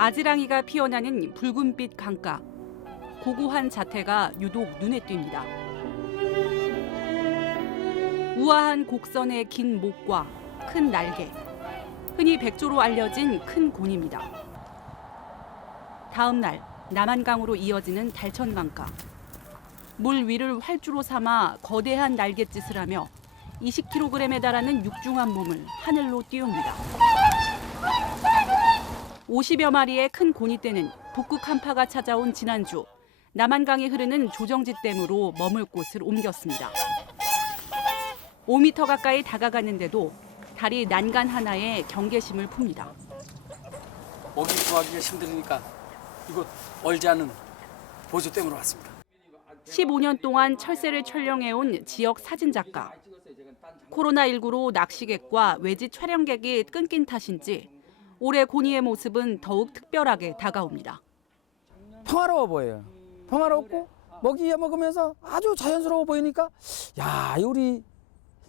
바지랑이가 피어나는 붉은빛 강가. 고고한 자태가 유독 눈에 띕니다. 우아한 곡선의 긴 목과 큰 날개. 흔히 백조로 알려진 큰 곤입니다. 다음 날 남한강으로 이어지는 달천강가. 물 위를 활주로 삼아 거대한 날갯짓을 하며 20kg에 달하는 육중한 몸을 하늘로 띄웁니다. 50여 마리의 큰 고니떼는 북극 한파가 찾아온 지난주 남한강에 흐르는 조정지 댐으로 머물 곳을 옮겼습니다. 5m 가까이 다가갔는데도 다리 난간 하나에 경계심을 풉니다. 먹이 구하기가 힘드니까 이곳 얼지 않은 보조 댐으로 왔습니다. 15년 동안 철새를 촬영해온 지역 사진 작가. 코로나19로 낚시객과 외지 촬영객이 끊긴 탓인지 올해 고니의 모습은 더욱 특별하게 다가옵니다. 평화로워 보여요. 평화롭고 먹이 먹으면서 아주 자연스러워 보이니까 야, 이 우리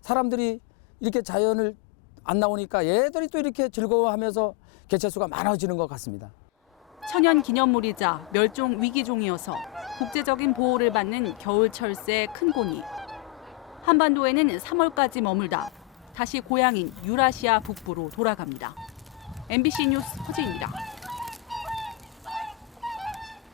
사람들이 이렇게 자연을 안 나오니까 얘들이 또 이렇게 즐거워하면서 개체수가 많아지는 것 같습니다. 천연 기념물이자 멸종 위기종이어서 국제적인 보호를 받는 겨울 철새 큰 고니. 한반도에는 3월까지 머물다 다시 고향인 유라시아 북부로 돌아갑니다. MBC 뉴스 허지입니다.